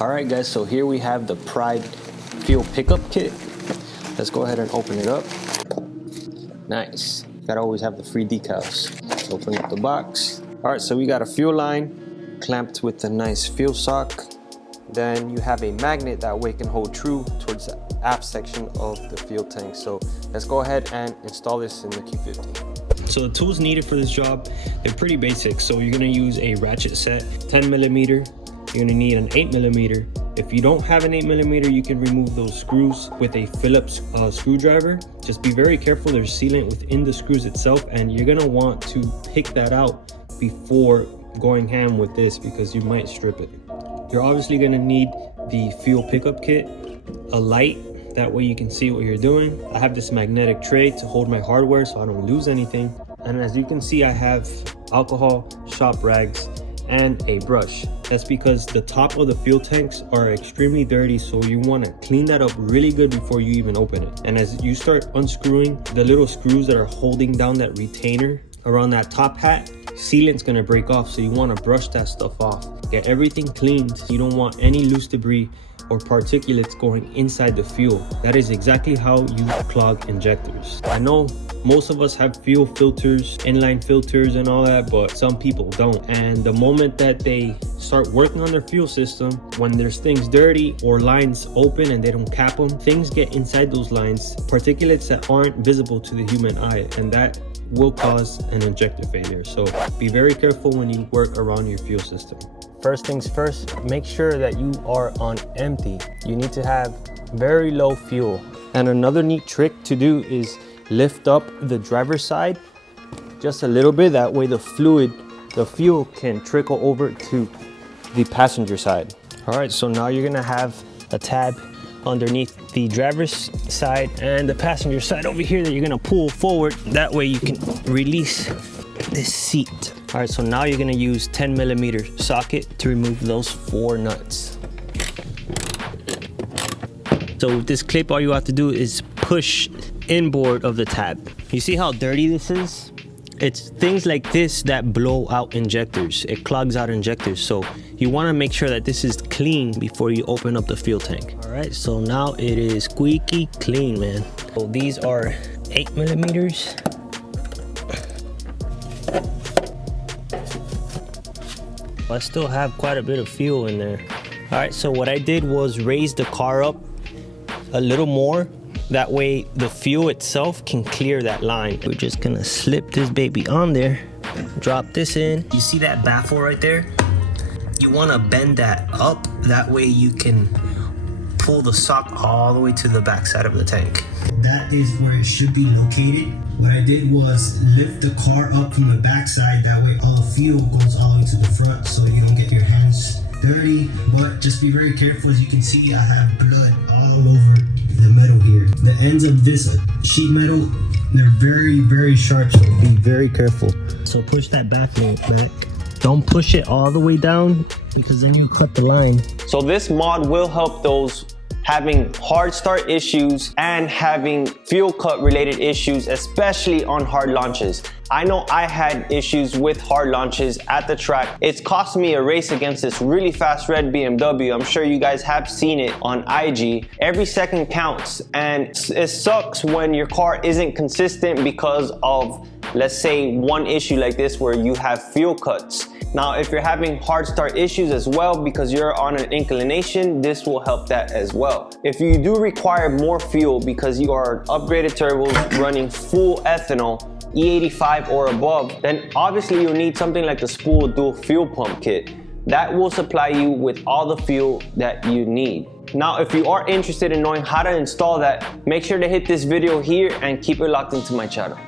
Alright guys, so here we have the Pride fuel pickup kit. Let's go ahead and open it up. Nice. Gotta always have the free decals. Let's open up the box. Alright, so we got a fuel line clamped with a nice fuel sock. Then you have a magnet that way can hold true towards the aft section of the fuel tank. So let's go ahead and install this in the Q50. So the tools needed for this job, they're pretty basic. So you're gonna use a ratchet set, 10mm. You're gonna need an 8mm. If you don't have an 8mm, you can remove those screws with a Phillips screwdriver. Just be very careful, there's sealant within the screws itself, and you're gonna want to pick that out before going ham with this because you might strip it. You're obviously gonna need the fuel pickup kit, a light, that way you can see what you're doing. I have this magnetic tray to hold my hardware so I don't lose anything. And as you can see, I have alcohol, shop rags, and a brush. That's because the top of the fuel tanks are extremely dirty, so you want to clean that up really good before you even open it. And as you start unscrewing the little screws that are holding down that retainer around that top hat, sealant's going to break off, so you want to brush that stuff off. Get everything cleaned. You don't want any loose debris or particulates going inside the fuel. That is exactly how you clog injectors. I know most of us have fuel filters, inline filters and all that, but some people don't. And the moment that they start working on their fuel system, when there's things dirty or lines open and they don't cap them, things get inside those lines, particulates that aren't visible to the human eye, and that will cause an injector failure. So be very careful when you work around your fuel system. First things first, make sure that you are on empty. You need to have very low fuel. And another neat trick to do is lift up the driver's side just a little bit. That way the fuel can trickle over to the passenger side. All right, so now you're gonna have a tab underneath the driver's side and the passenger side over here that you're gonna pull forward. That way you can release this seat. All right, so now you're gonna use 10mm socket to remove those 4 nuts. So with this clip, all you have to do is push inboard of the tab. You see how dirty this is? It's things like this that blow out injectors. It clogs out injectors. So you wanna make sure that this is clean before you open up the fuel tank. All right, so now it is squeaky clean, man. So these are 8mm. I still have quite a bit of fuel in there. All right, so what I did was raise the car up a little more. That way the fuel itself can clear that line. We're just gonna slip this baby on there, drop this in. You see that baffle right there? You wanna bend that up. That way you can pull the sock all the way to the back side of the tank. That is where it should be located. What I did was lift the car up from the back side. That way all the fuel goes all the way to the front so you don't get your hands dirty. But just be very careful. As you can see, I have blood all over the metal here. The ends of this sheet metal, they're very, very sharp, so be very careful. So push that back a little bit. Don't push it all the way down because then you cut the line. So this mod will help those having hard start issues and having fuel cut related issues, especially on hard launches. I know I had issues with hard launches at the track. It's cost me a race against this really fast red BMW. I'm sure you guys have seen it on IG. Every second counts, and it sucks when your car isn't consistent because of, let's say, one issue like this where you have fuel cuts. Now, if you're having hard start issues as well because you're on an inclination, this will help that as well. If you do require more fuel because you are upgraded turbos running full ethanol, E85 or above, then obviously you'll need something like the Spool dual fuel pump kit. That will supply you with all the fuel that you need. Now, if you are interested in knowing how to install that, make sure to hit this video here and keep it locked into my channel.